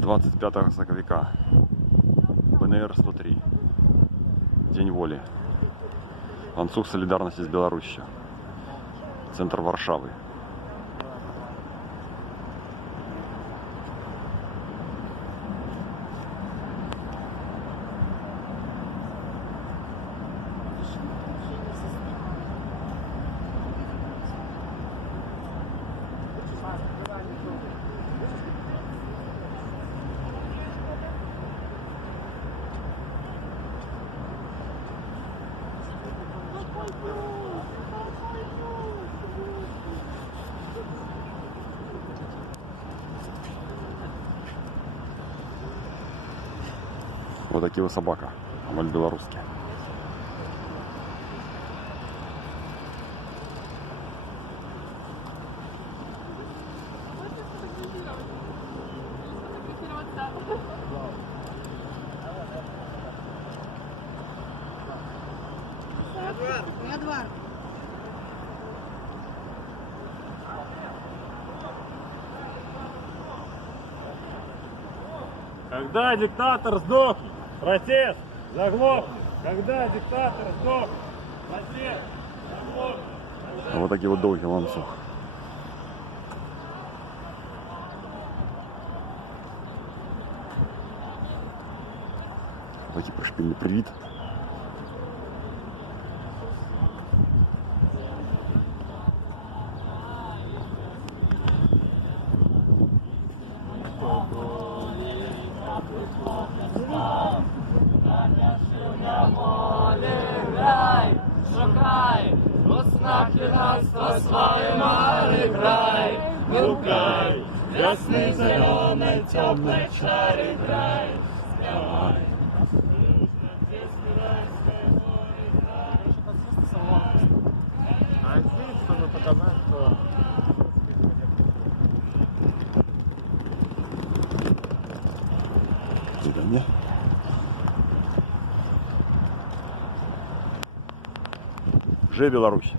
25 соковика. БНР-103. День воли. Ланцуг солидарности с Беларусью. Центр Варшавы. Вот такие вот собака, амаль белорусские. Эдвард. Когда диктатор сдохнет, протест заглохнет. Когда диктатор сдохнет, протест заглохнет. Вот такие вот долгий ланцуг. Вот типа шпильный привид. Шукай, ознак юнацтва слави мали край, гукай, ясний зелений, теплий чарі край, співай. А здесь, чтобы показать, что Это мне. Же Беларусь.